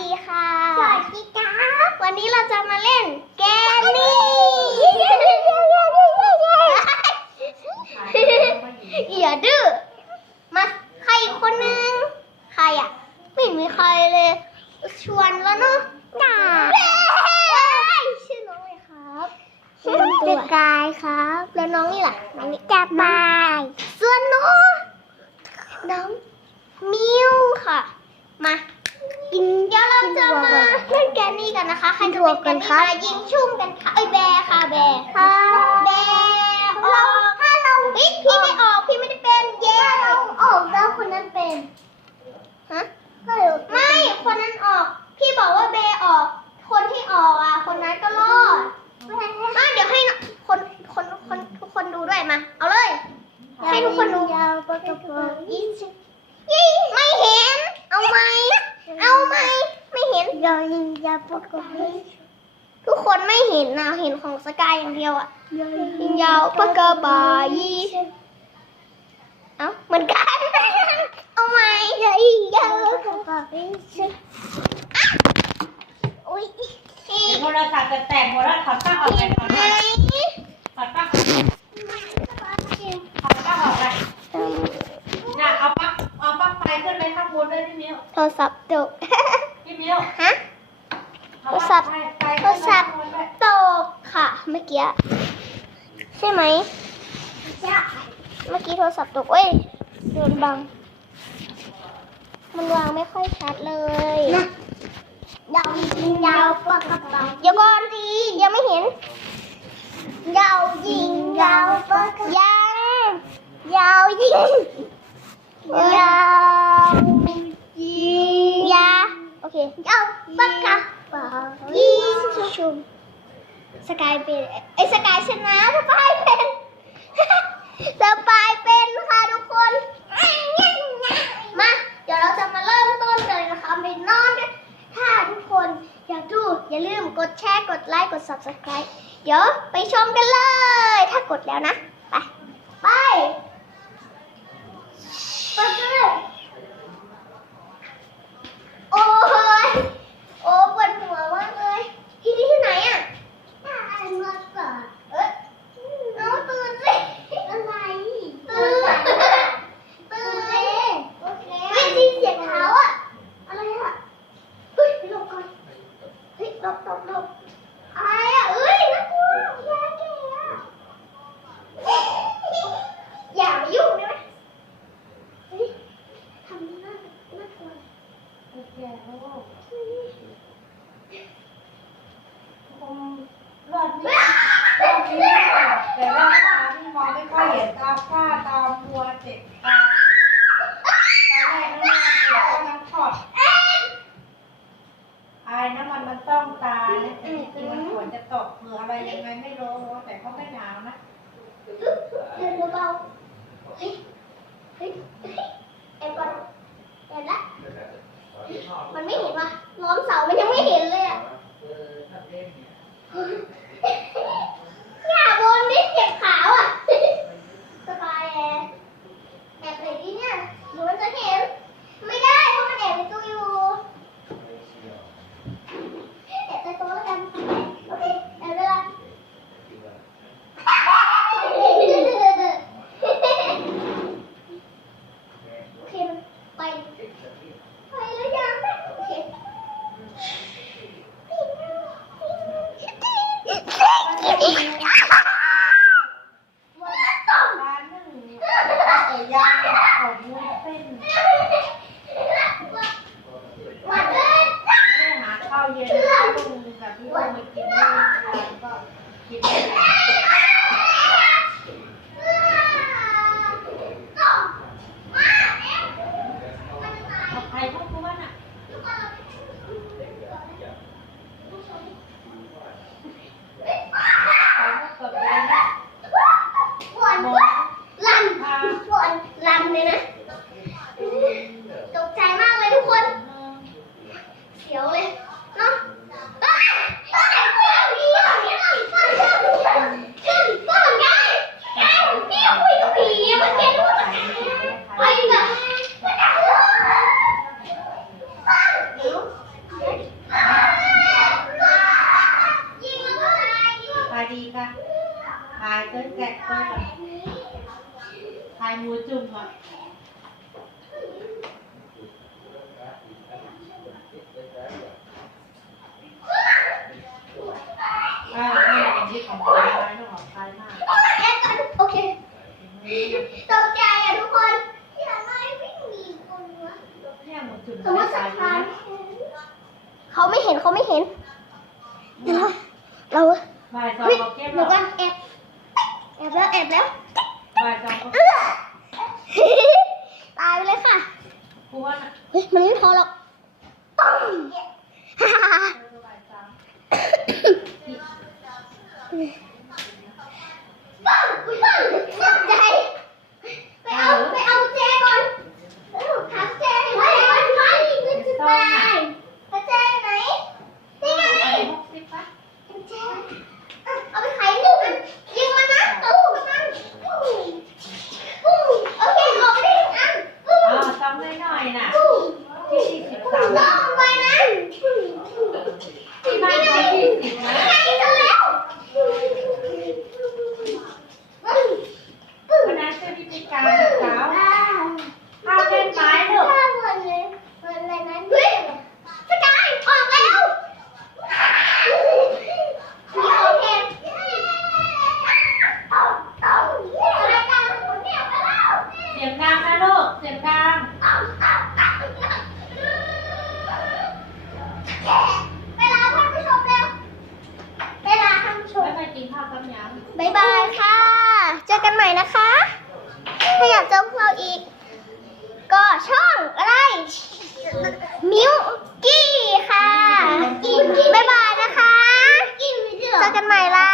ดีค่ะ สวัสดีครับวันนี้เราจะมาเล่นแกนนี่อย่าดื้อ มาใครอีกคนนึง ใครอะ ไม่มีใครเลย ชวนแล้วเนาะจ้าเย้ชื่อน้องเลยครับชื่อสกายครับ แล้วน้องนี่ล่ะ น้องนี่จะบายส่วนน้องน้องมิวค่ะ มา กินเดี๋ยวเราจะมาเล่นแกนนี่กันนะคะใครจะเป็นแกนนี่มายิงชุ่มกันค่ะเอ้ยแบร์ค่ะแบร์ค่ะแบร์ออกถ้าเราพี่พี่ไม่ออกพี่ไม่ได้เป็นเย้ออกแล้วคนนั้นเป็นฮะก็เลยไม่คนนั้นออก พี่บอกว่าเบย์ออก คนที่ออกอะ คนนั้นก็รอดอะเดี๋ยวให้คนคนคนทุกคนดูด้วยมา เอาเลย ให้ทุกคนดู ปากกระป๋องทุกคนไม่เห็นนะเห็นของสกายอย่างเดียวอะยาวยิงยาวปากกาบายี่เอ้าเหมือนกันเอาไหมยาวยิงยาวปากกระป๋องยี่สิบอุ้ยพี่โทรศัพท์จะแตกหมดแล้วถอดปลั๊กออกเห็เลยน ถอด ไหม ปลั๊กถอดปลั๊กออกถอดปลั๊กออกเลยน่ะเอาปลั๊กเอาปลั๊กไฟขึ้นไปข้างบนด้วยพี่มิ้ว โทรศัพท์ตก พี่มิ้ว ฮะ เอาปลั๊กไฟไฟ โทรศัพท์ ตกค่ะ เมื่อกี้ใช่ไหมเมื่อกี้โทรศัพท์ตกเอ้ยโดนบัง มันวางไม่ค่อยชัดเลยยาวยิงยาวปากกระป๋องเดี๋ยวก่อนสิยังไม่เห็นยาวยิงยาวปากกระยังยาวยิงยาวยิงยาโอเคยาวปากกระป๋องยิงชุม สกายเป็นไอยสกายชนะสปายเป็นสปายเป็นค่ะทุกคน มา เดี๋ยวเราจะมาเริ่มต้นเลยนะคะไปนอนกันถ้าทุกคนอยากดูอย่าลืมกดแชร์กดไลค์กด subscribe เดี๋ยวไปชมกันเลย ถ้ากดแล้วนะ ไป ไป ไปเลยโอ้ย โอ้ปวดหัวมากเลย ที่นี่ที่ไหนอะ อ่านมาก่อน เอ้ยเอาตื่นสิ อะไร ตื่น ตื่นสิ โอเค ไม่จริงเสียงเท้าอะ อะไรอะ เฮ้ยหลบก่อนเฮ้ยหลบหลบหลบอะไรอะเอ้ยน่ากลัวอย่าแกอะอย่ามายุ่งได้ไหมเฮ้ยทำหน้าน่ากลัว โอเคแล้วก็คงรอดนี้รอดนี้แต่ว่าตาที่มองไม่ค่อยเห็นตาฝ้าตามัวเจ็บตาตาแรกนั่นน่ะเจ็บก็น้ำถอดอายน้ำมันมันต้องตาเนี่ยจริงๆมันควรจะตกเผื่ออะไร ยังไงไม่รู้แต่เขาไม่หนาวนะเดินเบาๆเฮ้ยเฮ้ยเฮ้ยแอบก่อนแอบละมันไม่เห็นว่ะล้อมเสามันยังไม่เห็นเลยอะอย่าบนนี่เจ็บขาอะสบายแอบแอบไหนดีเนี่ยหรือมันจะเห็น ไม่ได้เพราะมันแอบในตู้อยู่แอบในโต๊ะแล้วกันโอเคแอบเวลา โอเคมันไป ไปแล้วยังโอเค ร้ ทายเต้นแกะเต้นทายมูจุ่มอะอ่าไม่เป็ขใครม่ของากแโอเค ตกใจอะทุกคนย่าไม่มีคนวะแค่หมดจุ่มสมมเขาไม่เห็นเขาไม่เห็น เรา เราบ่ายสองบอกแก้น บแอบแล้วแอบแล้วบ่ายสองก็เออตายไปเลยค่ะกูว่าน่ะเฮ้ยมันไม่พอหรอกต้องฮ่าฮ่าฮ่าเออบ่ายสามปังอุ้ยปังตกใจไปเอาไปเอาแจก่อนเร็วหาแจอยู่ไหนไม่ไม่เงินจะตายหาแจอยู่ไหนนี่ไง อันนี้หกสิบปะ แจเอาไปขายลูกกันยิงมันนะเอาลูกมันปุ้งปุ้งโอเคออกไปได้หนึ่งอันปุ้ง อ๋อต้องให้หน่อยน่ะ ปุ้ง ที่ สี่สิบปุ้สางมต้องไปนะที่บ้านเขายี่สิบนะนี่ไงเจอแล้วปุ้งปุ้งวันนั้นช่วยพิการเช้าข้าวเล่นไม้ลูกข้าวมันเลยมันอะไรนะเฮ้ยสกายออกแล้วมีโอเคต้องต้องรายการของเนี่ยไปแล้วเสียงดังนะลูกเสียงดัง เวลาท่านผู้ชมเร็วเวลาท่านผู้ชม ไม่ไปกินข้าวกับยัง บาย บายค่ะ เจอกันใหม่นะคะ ถ้าอยากเจอพวกเราอีก ก็ช่องอะไร มิวกี้ค่ะบายบายนะคะ เจอกันใหม่ล่ะ